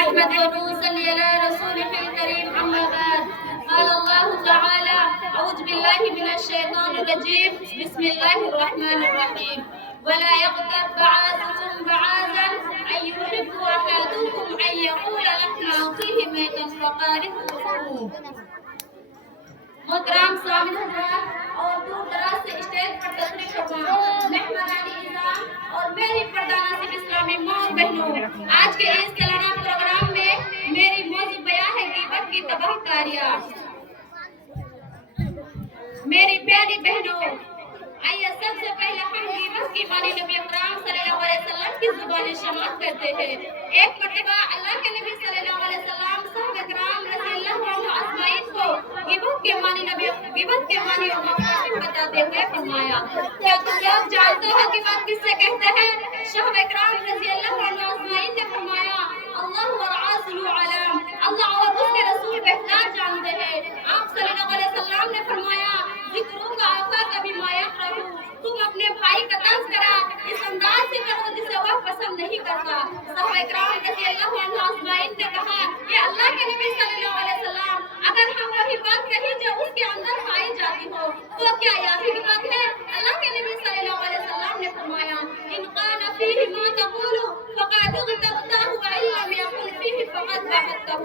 نحمد ونصلي على رسوله الكريم أما بعد. قال الله تعالى: أعوذ بالله من الشيطان الرجيم. بسم الله الرحمن الرحيم. ولا يغتب بعضكم بعضا أن يحب أحدكم أن يقول لحم أخيه ميتا فكرهتموه. محترم سامعین حضرات اور دور دراز سے اسٹیج پر تشریف فرما مہمانان اعزام اور میری پردہ نصیب اسلامی ماں اور بہنوں، آج کے اس سالانہ پروگرام میں میری موضوع بیان ہے غیبت کی تباہ کاریاں. میری پیاری بہنوں، آئیے سب سے پہلے ہم غیبت کی معنی نبی اکرم صلی اللہ علیہ وسلم کی زبان شماعت کرتے ہیں. ایک مرتبہ اللہ کے نبی صلی اللہ علیہ وسلم صحابہ کرام رضی اللہ عنہ اجمعین کو غیبت کے معنی اور مقاصد بتاتے ہوئے فرمایا: کیا تم لوگ جانتے ہو غیبت کس سے کہتے ہیں؟ صحابہ کرام رضی اللہ عنہ اجمعین نے فرمایا: اللہ ورسولہ عالم، اللہ اور اس کے رسول بہتر جانتے ہیں. آپ صلی اللہ علیہ وسلم نے فرمایا: ذکروں کا آقا کبھی مایا کرو، تم اپنے بھائی کا تذکرہ اس انداز سے کرو جسے وہ پسند نہیں کرتا. صحابہ کرام رضی اللہ عنہ اجمعین نے کہا: یہ اللہ کے نبی صلی اللہ علیہ وسلم، اگر ہم وہی بات کہیں جو اس کے اندر پائی جاتی ہو تو کیا یہی کی بات ہے؟ اللہ کے نبی صلی اللہ علیہ وسلم نے فرمایا: ان قال فیہ ما تقول فقد اغتبتہ وان لم یقل فیہ فقد بہتہ.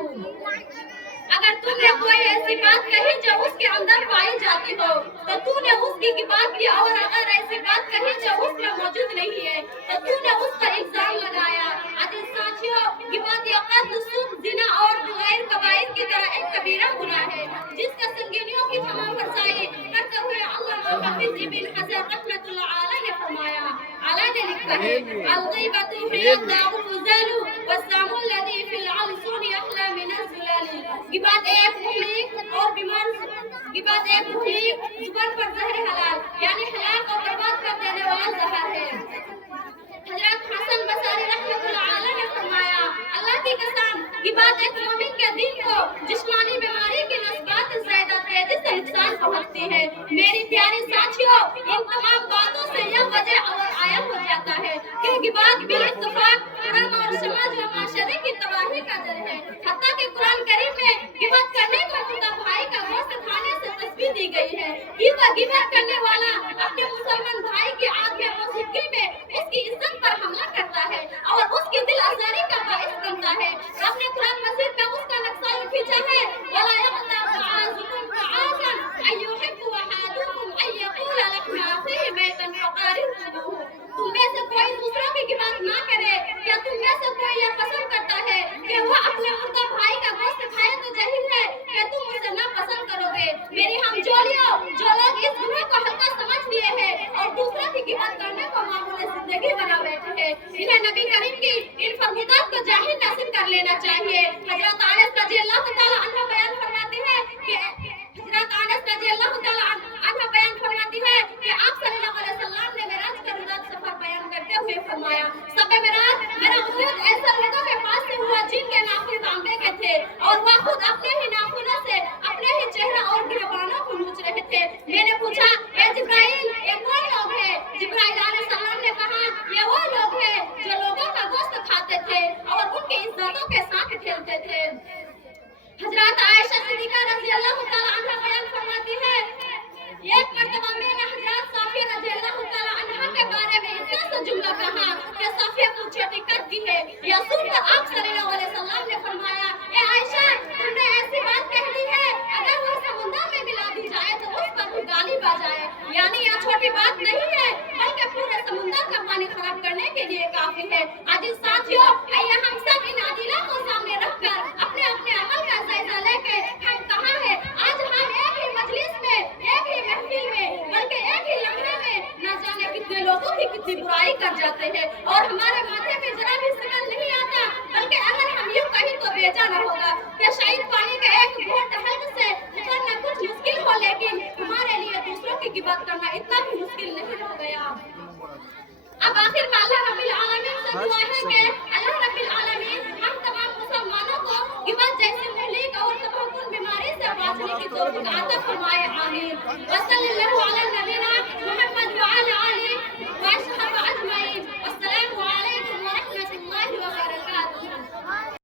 اگر تم نے کوئی ایسی بات کہی جو اس کے اندر پائی جاتی ہو تو تو نے اس کی بات کی، اور اگر ایسی بات کہی جو اس میں موجود نہیں ہے تو تو نے اس پر الزام لگایا. عزیز ساتھیو، غیبت یا قتل، سود، زنا اور غیر قبائل کی طرح ایک کبیرہ گناہ ہے جس کا سنگینیوں کی تمام رسائی کرتے ہوئے علامہ حافظ ابن حجر رحمۃ اللہ علیہ نے فرمایا، اعلیٰ نے لکھا ہے: الغیبۃ هی الداء الفضال والسام الذی فی الالسن احلی من الزلال. غیبت ایک مہلک اور بیمار زبان پر زہر حلال یعنی ہلاک اور برباد کر دینے والا زہر ہے. حضرت حسن بصری رحمۃ اللہ علیہ نے فرمایا: اللہ کی قسم، غیبت ایک مومن کے دل کو جسمانی بیماری کی نسبت زیادہ تیزی سے نقصان پہنچتی ہے. میری پیاری ساتھیوں، ان تمام باتوں سے یہ وجہ اور آیا ہو جاتا ہے کہ غیبت بالاتفاق قرآن اور سماج و معاشرے کی تباہی کا در ہے. حتیٰ کہ قرآن کریم میں غیبت کرنے کو مردہ بھائی کا گوشت کھانے سے تسبیح دی گئی ہے کہ وہ غیبت کرنے والا اپنے مسلمان بھائی کی آگ میں موسیقی میں اس کی عزت پر حملہ کرتا ہے اور اس کی دل آزاری کا باعث بنتا ہے. رب نے قرآن مجید میں اس کا نقصہ کھینچا ہے: وَلَا يَغْتَبْ بَعْضُكُم بَعْضًا أَن يُحِبُّ أَحَدُكُم أَن يَقُولَ لَحْمَ أَخِيهِ مَيْتًا فَكَرِهْتُمُوهُ. تم میں سے کوئی دوسروں کی غیبت نہ کرے. کیا تم میں سے کوئی یہ پسند کرتا ہے کہ وہ اپنے مردہ بھائی کا گوشت کھائے؟ تو ظاہر ہے کہ تم اسے نہ پسند کرو گے. میری ہمجولیوں، جو لوگ اس گناہ کو ہلکا سمجھ لیے ہیں اور دوسروں کی غیبت کرنے کو معمول زندگی بنا بیٹھے ہیں، انہیں نبی کریم کی ان فرمودات کو جاہل نصیب کر لینا چاہیے. حضرت انس رضی اللہ تعالی عنہ بیان فرماتے ہیں کہ آپ صلی اللہ علیہ وسلم نے معراج کا روزانہ سفر بیان کرتے ہوئے فرمایا: سب معراج میرا خود ایسا لوگوں کے پاس سے ہوا جن کے ناخن تانبے کے تھے اور وہ خود اپنے ہی ناخنوں سے اپنے ہی چہرہ اور گریبانوں کو نوچ رہے تھے. میں نے پوچھا: اے جبرائیل، یہ کون لوگ ہیں؟ جبرائیل علیہ السلام نے کہا: یہ وہ لوگ ہیں جو لوگوں کا گوشت کھاتے تھے اور ان کی عزتوں کے ساتھ کھیلتے تھے. حضرت عائشہ صدیقہ رضی اللہ تعالی عنہ بیان فرماتی ہے: ایک مرتبہ میں نے حضرت صافیہ رضی اللہ تعالی عنہ کے بارے میں اتنا سا جملہ کہا کہ صافیہ کو چھوٹی کر دی ہے. یہ سن کر آپ صلی اللہ علیہ وسلم نے فرمایا: اے عائشہ، تم نے ایسی بات کہہ دی ہے، اگر وہ سمندر میں ملا دی جائے تو اس پر بھی غالب آ جائے. یعنی یہ چھوٹی بات نہیں ہے بلکہ پورے سمندر کا پانی خراب کرنے کے لیے کافی ہے. عزیز ساتھیوں، آئیے ہم سب ان عادلوں کو سامنے رکھ کر اپنے عمل کا جائزہ لے کے ہم کہاں ہیں. آج ہم ایک ہی مجلس میں، ایک ہی محفل میں، بلکہ ایک ہی لمحے میں نہ جانے کتنے لوگوں کی کتنی برائی کر جاتے ہیں اور ہمارے ماتھے میں ذرا بھی سکن نہیں آتا. بلکہ اگر ہم یوں کہیں تو بیجا نہ ہوگا کہ شاید پانی کے ایک گھونٹ حلق سے اترنا کچھ مشکل ہو، لیکن ہمارے لیے دوسروں کی غیبت کرنا اتنا بھی مشکل نہیں ہو گیا. اب آخر میں اللہ رب العالمین سے دعا ہے کہ اللہ رب العالمین ہم تمام مسلمانوں کو غیبت جیسی مہلک اور تباہ کن بیماری سے بچنے کی توفیق عطا فرمائے. آمین. وصلی اللہ علی